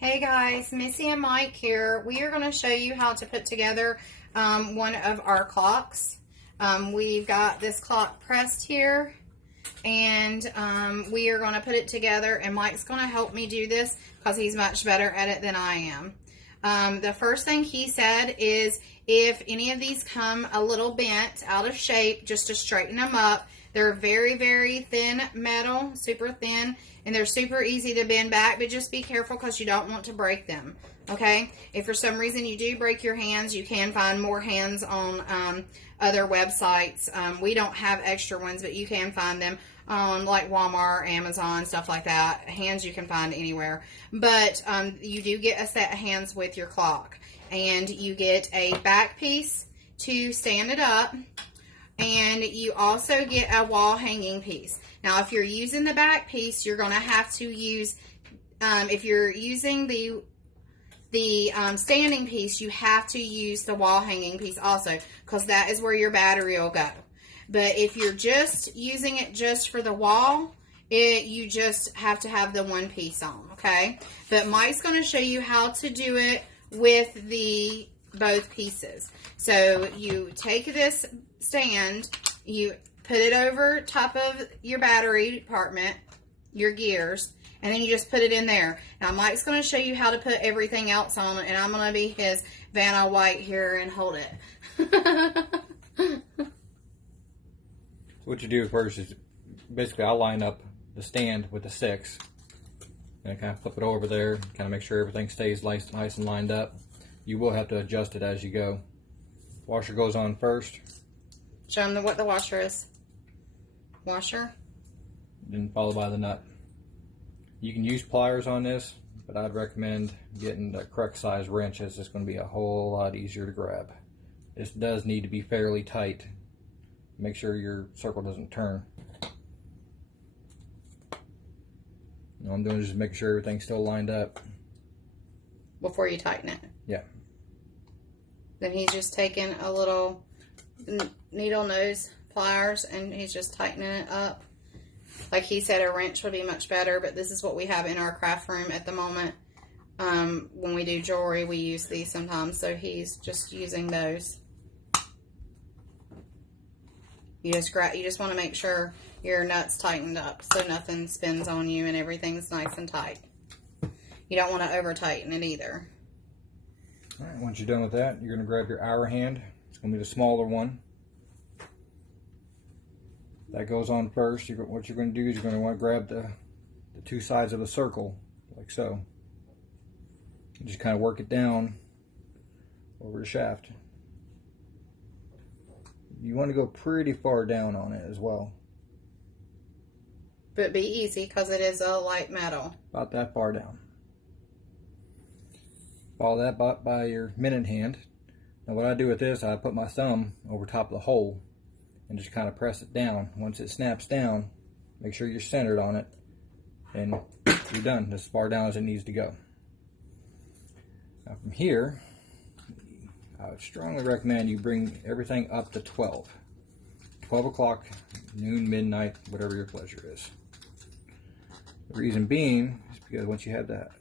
Hey guys, Missy and Mike here. We are going to show you how to put together one of our clocks. We've got this clock pressed here, and we are going to put it together, and Mike's going to help me do this because he's much better at it than I am. The first thing he said is if any of these come a little bent, out of shape, just to straighten them up. They're very, very thin metal, super thin, and they're super easy to bend back, but just be careful because you don't want to break them, okay? If for some reason you do break your hands, you can find more hands on other websites. We don't have extra ones, but you can find them on like Walmart, Amazon, stuff like that. Hands you can find anywhere. But you do get a set of hands with your clock, and you get a back piece to stand it up. And you also get a wall hanging piece. Now, if you're using the back piece, you're going to have to use, if you're using the standing piece, you have to use the wall hanging piece also, because that is where your battery will go. But if you're just using it just for the wall, you just have to have the one piece on, okay? But Mike's going to show you how to do it with both pieces. So you take this stand, you put it over top of your battery department, your gears, and then you just put it in there. Now Mike's going to show you how to put everything else on it, and I'm going to be his Vanna White here and hold it. What you do first is basically I'll line up the stand with the 6 and kind of flip it over there, kind of make sure everything stays nice and lined up. You will have to adjust it as you go. Washer goes on first. Show them what the washer is. Washer. Then followed by the nut. You can use pliers on this, but I'd recommend getting the correct size wrenches. It's going to be a whole lot easier to grab. This does need to be fairly tight. Make sure your circle doesn't turn. All I'm doing is just making sure everything's still lined up. Before you tighten it. Yeah. Then he's just taking a little needle nose pliers and he's just tightening it up. Like he said, a wrench would be much better, but this is what we have in our craft room at the moment. When we do jewelry, we use these sometimes, so he's just using those. You just want to make sure your nut's tightened up so nothing spins on you and everything's nice and tight. You don't want to over tighten it either. All right, once you're done with that, you're going to grab your hour hand. It's going to be the smaller one. That goes on first. What you're going to do is you're going to want to grab the two sides of the circle, like so. And just kind of work it down over the shaft. You want to go pretty far down on it as well. But be easy because it is a light metal. About that far down. Follow that by your minute hand. Now what I do with this, I put my thumb over top of the hole and just kind of press it down. Once it snaps down, make sure you're centered on it, and you're done. As far down as it needs to go. Now from here, I would strongly recommend you bring everything up to 12. 12 o'clock, noon, midnight, whatever your pleasure is. The reason being is because once you have that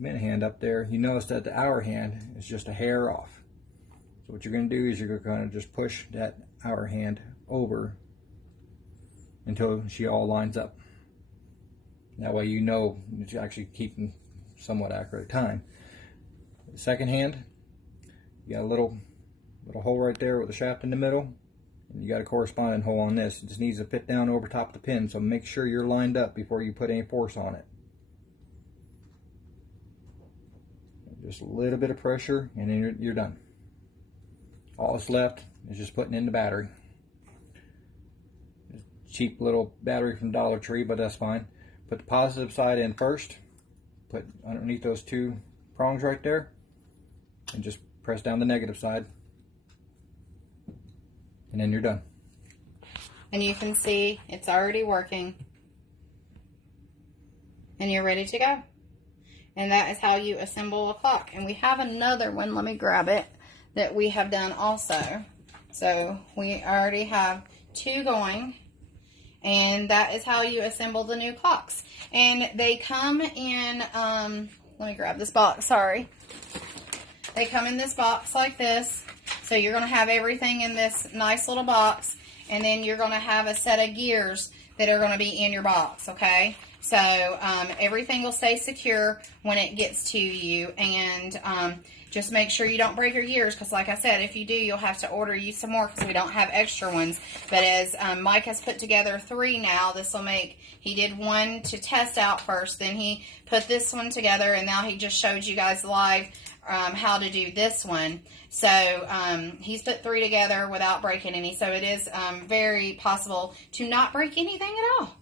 minute hand up there, you notice that the hour hand is just a hair off. So what you're going to do is you're going to kind of just push that hour hand over until she all lines up. That way you know it's actually keeping somewhat accurate time. The second hand, you got a little hole right there with a shaft in the middle, and you got a corresponding hole on this. It just needs to fit down over top of the pin, so make sure you're lined up before you put any force on it. Just a little bit of pressure, and then you're done. All that's left is just putting in the battery. Cheap little battery from Dollar Tree, but that's fine. Put the positive side in first. Put underneath those two prongs right there, and just press down the negative side, and then you're done. And you can see it's already working, and you're ready to go. And that is how you assemble a clock. And we have another one, let me grab it, that we have done also. So we already have two going, and that is how you assemble the new clocks. And they come in let me grab this box, sorry. They come in this box like this. So you're going to have everything in this nice little box, and then you're going to have a set of gears that are going to be in your box, okay? So everything will stay secure when it gets to you, and just make sure you don't break your gears, because like I said, if you do, you'll have to order you some more because we don't have extra ones. But as Mike has put together 3 now, this will make, he did 1 to test out first, then he put this one together, and now he just showed you guys live how to do this one. So he's put 3 together without breaking any, so it is very possible to not break anything at all.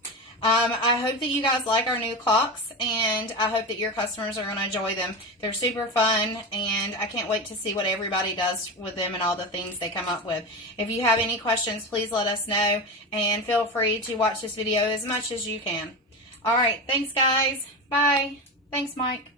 I hope that you guys like our new clocks, and I hope that your customers are going to enjoy them. They're super fun, and I can't wait to see what everybody does with them and all the things they come up with. If you have any questions, please let us know, and feel free to watch this video as much as you can. All right, thanks guys. Bye. Thanks, Mike.